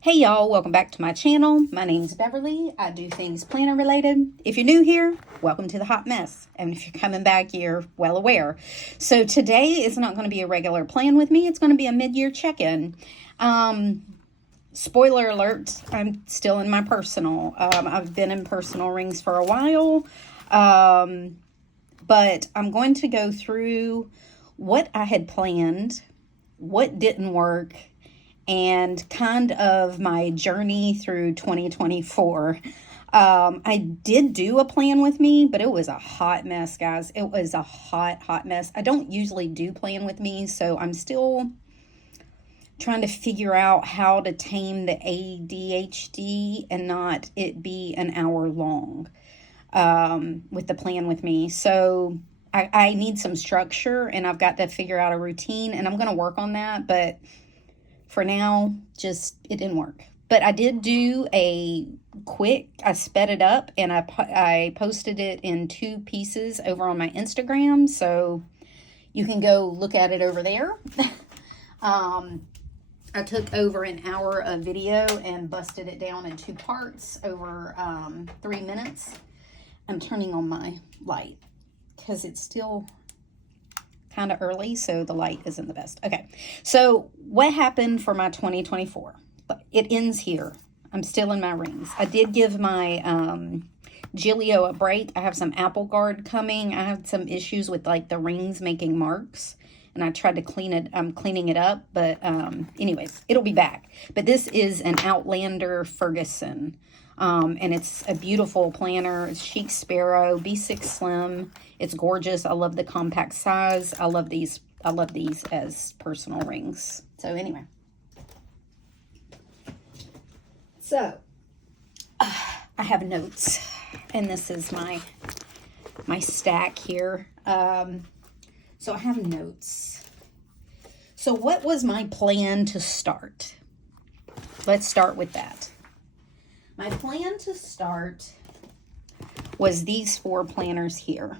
Hey y'all, welcome back to my channel. My name's Beverly. I do things planner related. If you're new here, welcome to the hot mess. And if you're coming back, you're well aware. So today is not going to be a regular plan with me. It's going to be a mid-year check-in. Spoiler alert, I'm still in my personal. I've been in personal rings for a while. But I'm going to go through what I had planned, what didn't work, and kind of my journey through 2024. I did do a plan with me, but it was a hot mess, guys. It was a hot mess. I don't usually do plan with me, so I'm still trying to figure out how to tame the ADHD and not it be an hour long with the plan with me. So I need some structure, and I've got to figure out a routine, and I'm going to work on that, but for now, it didn't work. But I did do I sped it up, and I posted it in 2 pieces over on my Instagram, so you can go look at it over there. I took over an hour of video and busted it down in 2 parts over 3 minutes. I'm turning on my light because it's still kind of early, so the light isn't the best. Okay, so what happened for my 2024? It ends here. I'm still in my rings. I did give my Giglio a break. I have some apple guard coming. I had some issues with like the rings making marks, and I tried to clean it. I'm cleaning it up, but anyways, it'll be back. But this is an Outlander Ferguson. And it's a beautiful planner. It's Chic Sparrow, B6 Slim. It's gorgeous. I love the compact size. I love these as personal rings. So anyway. So, I have notes. And this is my stack here. So I have notes. So what was my plan to start? Let's start with that. My plan to start was these 4 planners here.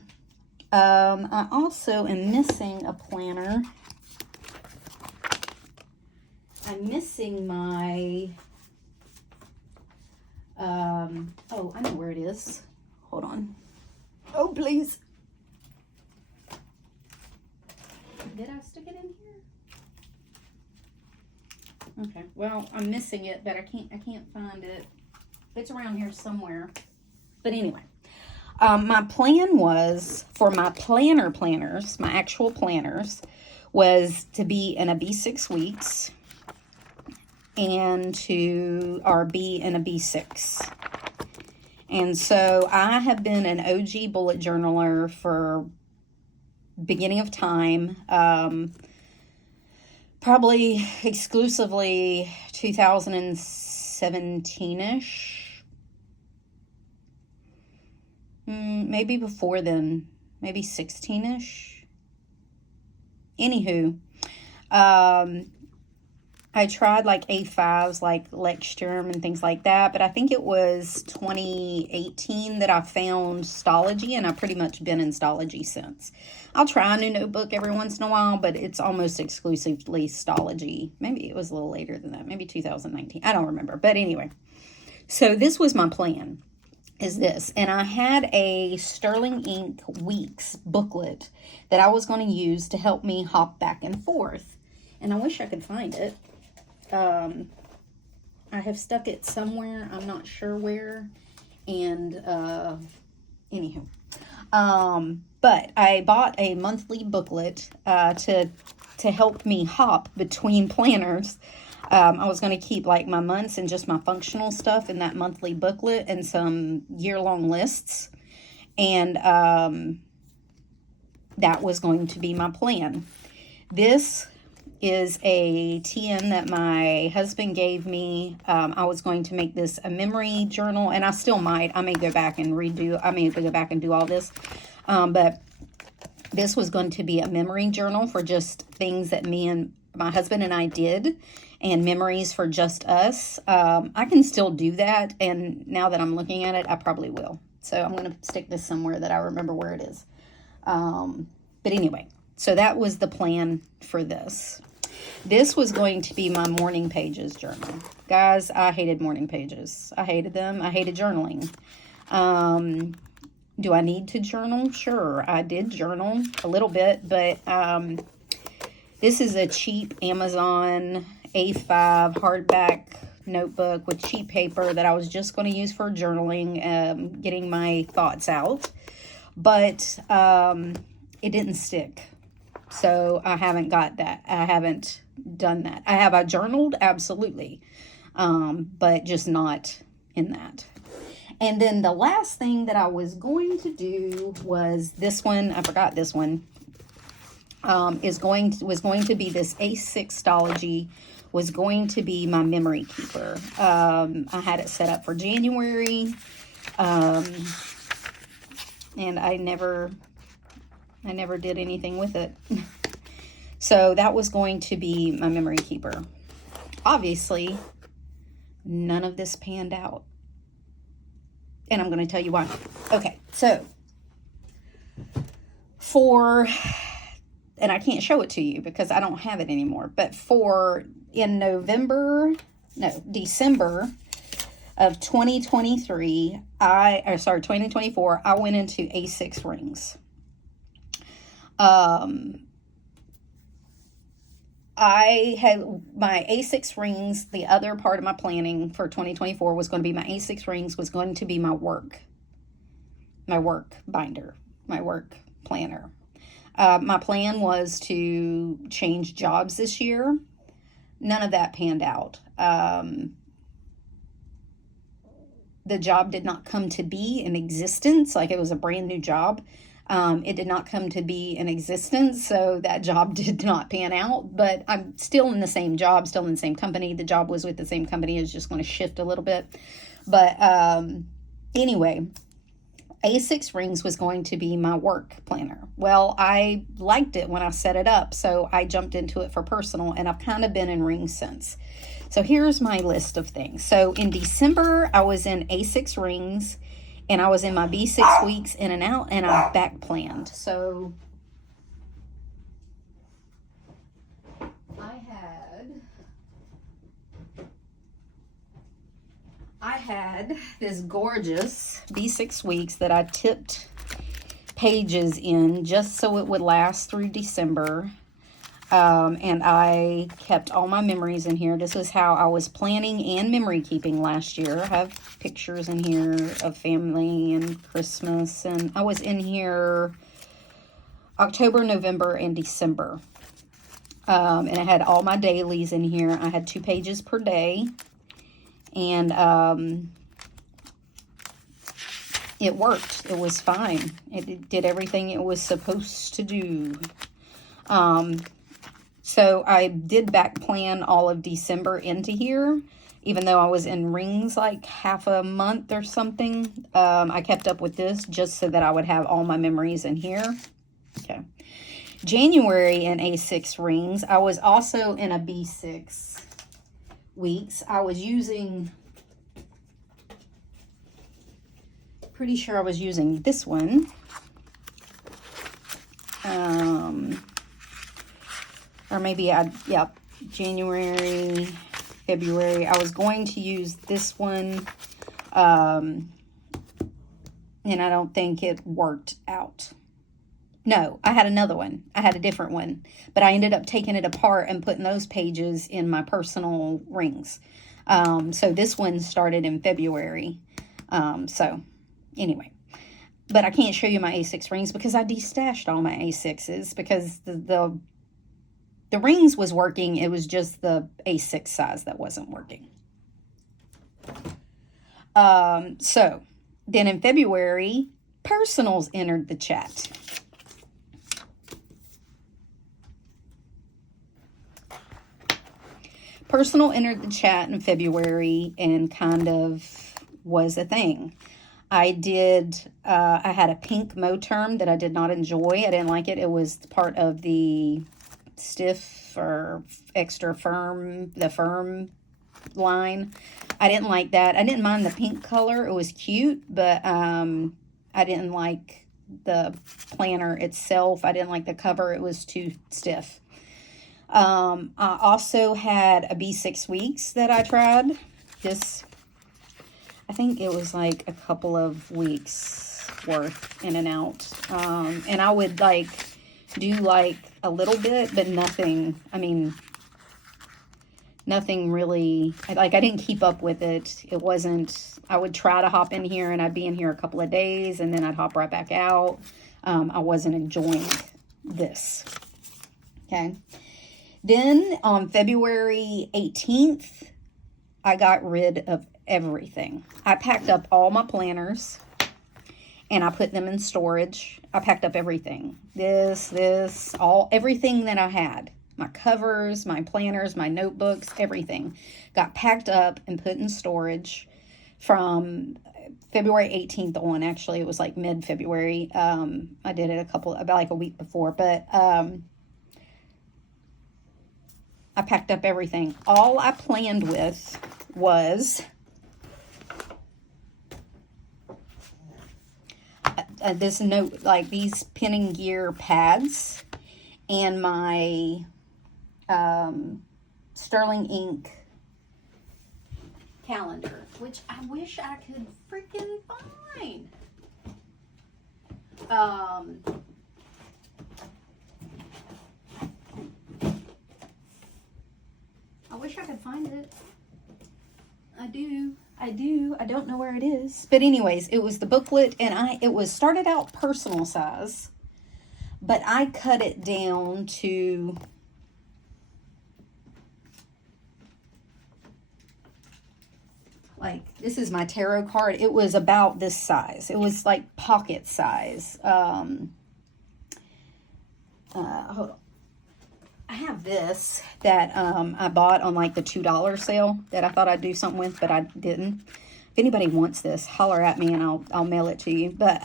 I also am missing a planner. I'm missing my, oh, I know where it is. Hold on. Oh, please. Did I stick it in here? Okay, well, I'm missing it, but I can't find it. It's around here somewhere. But anyway, my plan was for my planners, my actual planners, was to be in a B6 weeks and be in a B6. And so I have been an OG bullet journaler for beginning of time, probably exclusively 2017-ish. Maybe before then, maybe 16-ish. Anywho, I tried like A5s, like Lecturm and things like that, but I think it was 2018 that I found Stalogy, and I've pretty much been in Stalogy since. I'll try a new notebook every once in a while, but it's almost exclusively Stalogy. Maybe it was a little later than that, maybe 2019. I don't remember, but anyway. So this was my plan. Is this, and I had a Sterling Ink Weeks booklet that I was going to use to help me hop back and forth, and I wish I could find it. I have stuck it somewhere, I'm not sure where, and anywho, but I bought a monthly booklet to help me hop between planners. I was going to keep like my months and just my functional stuff in that monthly booklet and some year-long lists. And that was going to be my plan. This is a TN that my husband gave me. I was going to make this a memory journal, and I still might. I may go back and do all this. But this was going to be a memory journal for just things that me and my husband and I did, and memories for just us. I can still do that, and now that I'm looking at it, I probably will. So I'm going to stick this somewhere that I remember where it is. But anyway, so that was the plan for this. This was going to be my morning pages journal. Guys, I hated morning pages. I hated them. I hated journaling. Do I need to journal? Sure, I did journal a little bit, but this is a cheap Amazon A5 hardback notebook with cheap paper that I was just going to use for journaling, getting my thoughts out. But it didn't stick. So I haven't got that. I haven't done that. I journaled? Absolutely. But just not in that. And then the last thing that I was going to do was this one. I forgot this one. Was going to be this A6 Stalogy, was going to be my memory keeper. I had it set up for January. And I never did anything with it. So that was going to be my memory keeper. Obviously, none of this panned out. And I'm going to tell you why. Okay, so and I can't show it to you because I don't have it anymore. But in December of 2023, 2024, I went into A6 rings. I had my A6 rings. The other part of my planning for 2024 was going to be my A6 rings, was going to be my work binder, my work planner. My plan was to change jobs this year. None of that panned out. The job did not come to be in existence, like it was a brand new job. It did not come to be in existence, so that job did not pan out, but I'm still in the same job, still in the same company. The job was with the same company. It's just going to shift a little bit. But anyway, A6 rings was going to be my work planner. Well, I liked it when I set it up, so I jumped into it for personal, and I've kind of been in rings since. So here's my list of things. So in December, I was in A6 rings, and I was in my B6 weeks in and out, and I back planned. So I had this gorgeous B6 weeks that I tipped pages in just so it would last through December. And I kept all my memories in here. This is how I was planning and memory keeping last year. I have pictures in here of family and Christmas. And I was in here October, November, and December. And I had all my dailies in here. I had 2 pages per day. And it worked. It was fine. It did everything it was supposed to do. So I did back plan all of December into here, even though I was in rings like half a month or something. I kept up with this just so that I would have all my memories in here. Okay. January in A6 rings, I was also in a B6 weeks. I was using, pretty sure I was using this one. Or maybe January, February. I was going to use this one, and I don't think it worked out. No, I had another one. I had a different one, but I ended up taking it apart and putting those pages in my personal rings. So this one started in February. So anyway, but I can't show you my A6 rings because I destashed all my A6s because the rings was working. It was just the A6 size that wasn't working. So then in February, personals entered the chat. Personal entered the chat in February and kind of was a thing. I had a pink Moterm that I did not enjoy. I didn't like it. It was part of the stiff or extra firm, the firm line. I didn't like that. I didn't mind the pink color. It was cute, but I didn't like the planner itself. I didn't like the cover. It was too stiff. I also had a B6 weeks that I tried. This, I think it was like a couple of weeks worth in and out. And I would like do like a little bit, but nothing, I mean, nothing really, like I didn't keep up with it. It wasn't, I would try to hop in here and I'd be in here a couple of days and then I'd hop right back out. I wasn't enjoying this. Okay. Then on February 18th, I got rid of everything. I packed up all my planners and I put them in storage. I packed up everything. Everything that I had. My covers, my planners, my notebooks, everything got packed up and put in storage from February 18th on. Actually, it was like mid-February. I did it about like a week before, but I packed up everything. All I planned with was this note, like these penning gear pads, and my Sterling ink calendar, which I wish I could freaking find. I wish I could find it. I do. I don't know where it is. But anyways, it was the booklet, and it was started out personal size, but I cut it down to like, this is my tarot card. It was about this size. It was like pocket size. Hold on. I have this that I bought on like the $2 sale that I thought I'd do something with, but I didn't. If anybody wants this, holler at me and I'll mail it to you. But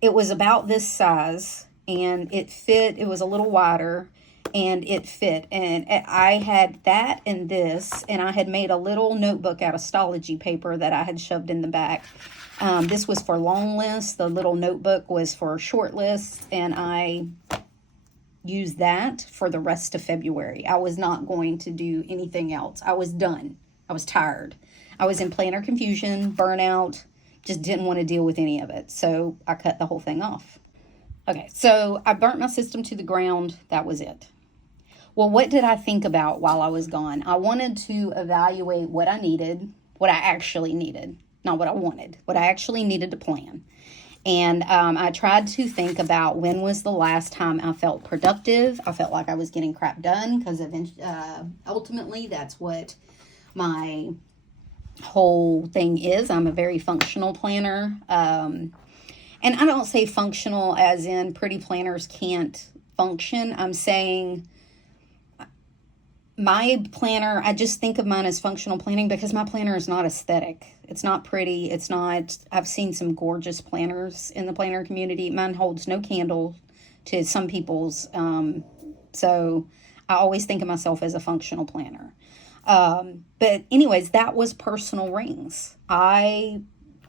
it was about this size, and it fit. It was a little wider, and it fit. And I had that and this, and I had made a little notebook out of Stalogy paper that I had shoved in the back. This was for long lists. The little notebook was for short lists, and I used that for the rest of February. I was not going to do anything else. I was done. I was tired. I was in planner confusion, burnout, just didn't want to deal with any of it. So I cut the whole thing off. Okay, so I burnt my system to the ground. That was it. Well, what did I think about while I was gone? I wanted to evaluate what I needed, what I actually needed, not what I wanted, what I actually needed to plan. And I tried to think about when was the last time I felt productive. I felt like I was getting crap done, because ultimately that's what my whole thing is. I'm a very functional planner. And I don't say functional as in pretty planners can't function. I'm saying my planner, I just think of mine as functional planning because my planner is not aesthetic. It's not pretty. It's not, I've seen some gorgeous planners in the planner community. Mine holds no candle to some people's. So I always think of myself as a functional planner. But anyways, that was personal rings. I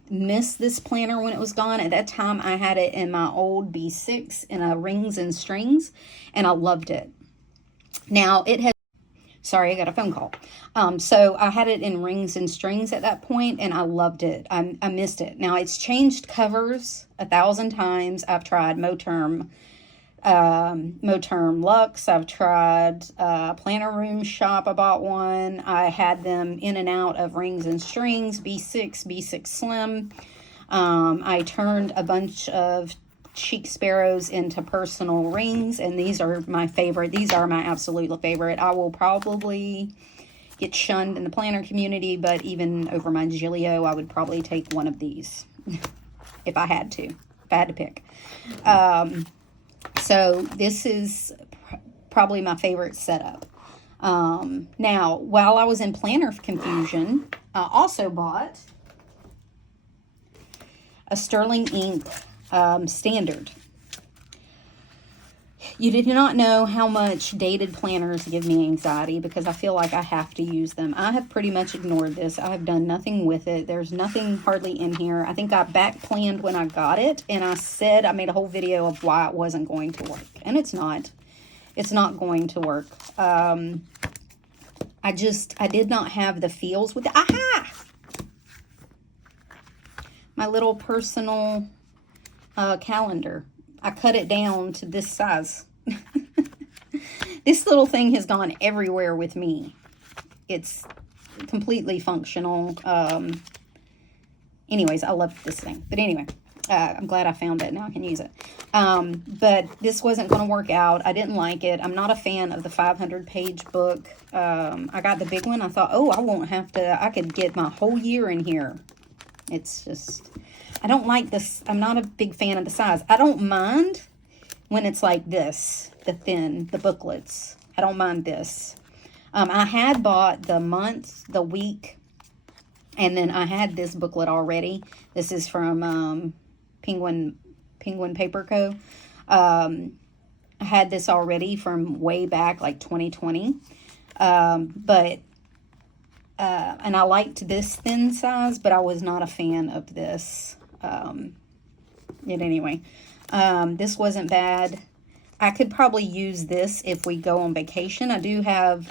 missed this planner when it was gone. At that time, I had it in my old B6 in a rings and strings, and I loved it. Now it has, sorry, I got a phone call. So I had it in rings and strings at that point, and I loved it. I missed it. Now it's changed covers 1,000 times. I've tried Moterm Luxe. I've tried Planner Room Shop. I bought one. I had them in and out of rings and strings, B6 Slim. I turned a bunch of Chic Sparrows into personal rings, and these are my favorite. These are my absolute favorite. I will probably get shunned in the planner community, but even over my Giglio, I would probably take one of these if I had to pick. So this is probably my favorite setup. Now, while I was in planner confusion, I also bought a Sterling ink standard. You did not know how much dated planners give me anxiety, because I feel like I have to use them. I have pretty much ignored this. I have done nothing with it. There's nothing hardly in here. I think I back planned when I got it, and I said I made a whole video of why it wasn't going to work, and it's not. It's not going to work. I did not have the feels with it. Aha! My little personal calendar. I cut it down to this size. This little thing has gone everywhere with me. It's completely functional. Anyways, I love this thing. But anyway, I'm glad I found it. Now I can use it. But this wasn't going to work out. I didn't like it. I'm not a fan of the 500-page book. I got the big one. I thought, oh, I won't have to. I could get my whole year in here. It's just, I don't like this. I'm not a big fan of the size. I don't mind when it's like this, the booklets. I don't mind this. I had bought the month, the week, and then I had this booklet already. This is from Penguin Paper Co. I had this already from way back, like 2020. And I liked this thin size, but I was not a fan of this. Anyway, this wasn't bad. I could probably use this if we go on vacation. I do have,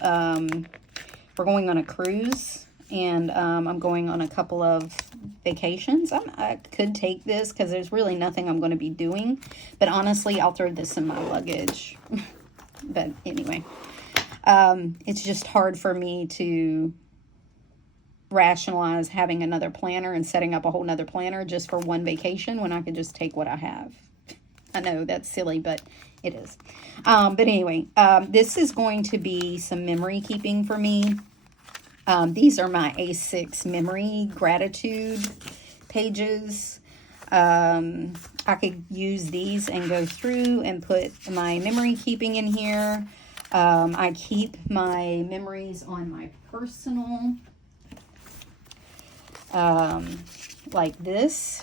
we're going on a cruise, and I'm going on a couple of vacations. I could take this because there's really nothing I'm going to be doing. But honestly, I'll throw this in my luggage. But anyway, it's just hard for me to rationalize having another planner and setting up a whole nother planner just for one vacation when I could just take what I have. I know that's silly, but it is. But anyway, this is going to be some memory keeping for me. These are my A6 memory gratitude pages. I could use these and go through and put my memory keeping in here. I keep my memories on my personal, like this.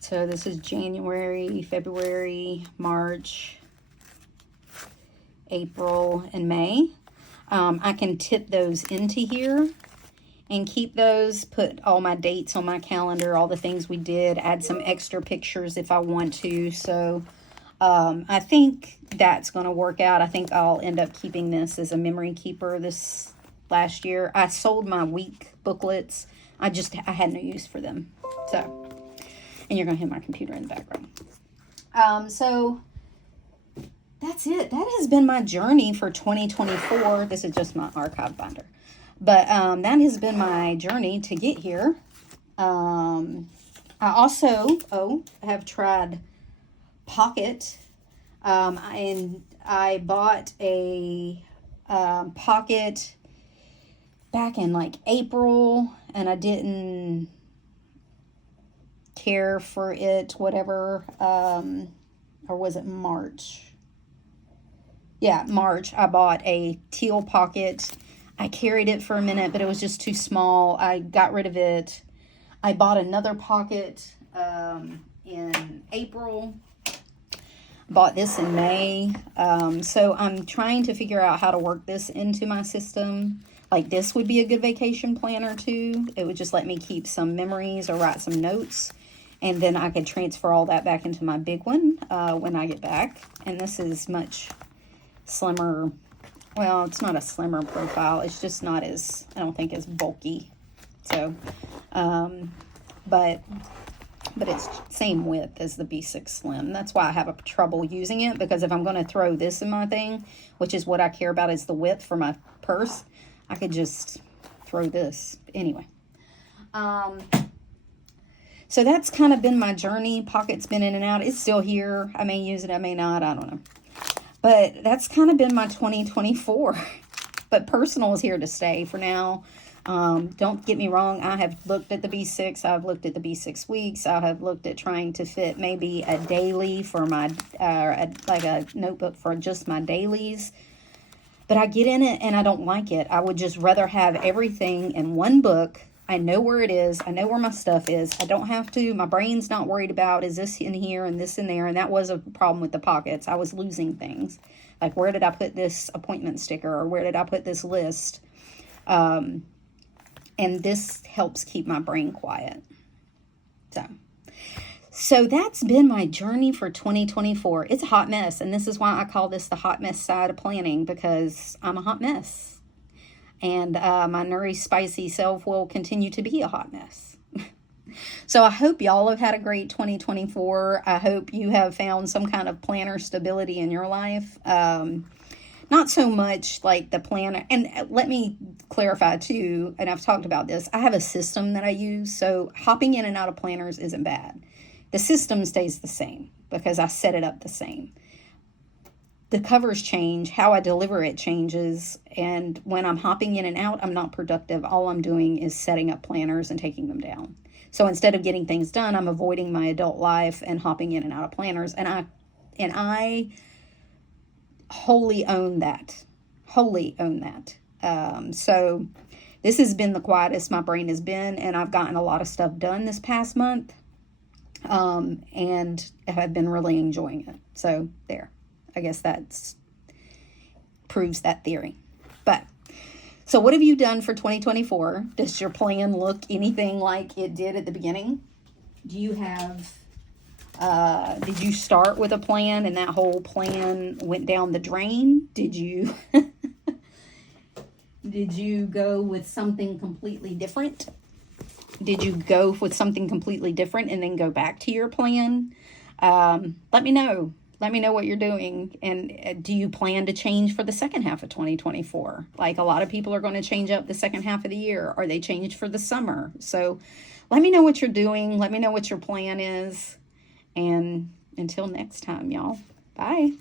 So this is January, February, March, April, and May. I can tip those into here and keep those, put all my dates on my calendar, all the things we did, add some extra pictures if I want to. So I think that's going to work out. I think I'll end up keeping this as a memory keeper this last year. I sold my week booklets. I had no use for them. So, and you're going to hear my computer in the background. So that's it. That has been my journey for 2024. This is just my archive binder. But that has been my journey to get here. I also, have tried Pocket. And I bought a Pocket back in like April, and I didn't care for it, whatever. Or was it March? Yeah, March. I bought a teal Pocket. I carried it for a minute, but it was just too small. I got rid of it. I bought another Pocket in April. Bought this in May. So I'm trying to figure out how to work this into my system. Like, this would be a good vacation planner too. It would just let me keep some memories or write some notes. And then I could transfer all that back into my big one when I get back. And this is much slimmer. Well, it's not a slimmer profile. It's just not as, I don't think, as bulky. So, but it's same width as the B6 Slim. That's why I have a trouble using it, because if I'm going to throw this in my thing, which is what I care about is the width for my purse, I could just throw this. Anyway. So that's kind of been my journey. Pocket's been in and out. It's still here. I may use it. I may not. I don't know. But that's kind of been my 2024. But personal is here to stay for now. Don't get me wrong. I have looked at the B6. I've looked at the B6 weeks. I have looked at trying to fit maybe a daily for my, like a notebook for just my dailies. But I get in it and I don't like it. I would just rather have everything in one book. I know where it is. I know where my stuff is. I don't have to. My brain's not worried about, is this in here and this in there? And that was a problem with the Pockets. I was losing things. Like, where did I put this appointment sticker? Or where did I put this list? And this helps keep my brain quiet. So that's been my journey for 2024. It's a hot mess, and this is why I call this the hot mess side of planning, because I'm a hot mess. And my nourished, spicy self will continue to be a hot mess. So I hope y'all have had a great 2024. I hope you have found some kind of planner stability in your life. Not so much like the planner. And let me clarify too, and I've talked about this, I have a system that I use. So hopping in and out of planners isn't bad. The system stays the same because I set it up the same. The covers change, how I deliver it changes, and when I'm hopping in and out, I'm not productive. All I'm doing is setting up planners and taking them down. So instead of getting things done, I'm avoiding my adult life and hopping in and out of planners, and I wholly own that. Wholly own that. So this has been the quietest my brain has been, and I've gotten a lot of stuff done this past month. And I've been really enjoying it. So there, I guess that's proves that theory. But so what have you done for 2024? Does your plan look anything like it did at the beginning? Do you have, did you start with a plan and that whole plan went down the drain? Did you, did you go with something completely different? Did you go with something completely different and then go back to your plan? Let me know. Let me know what you're doing. And do you plan to change for the second half of 2024? Like a lot of people are going to change up the second half of the year, or they changed for the summer. So let me know what you're doing. Let me know what your plan is. And until next time, y'all. Bye.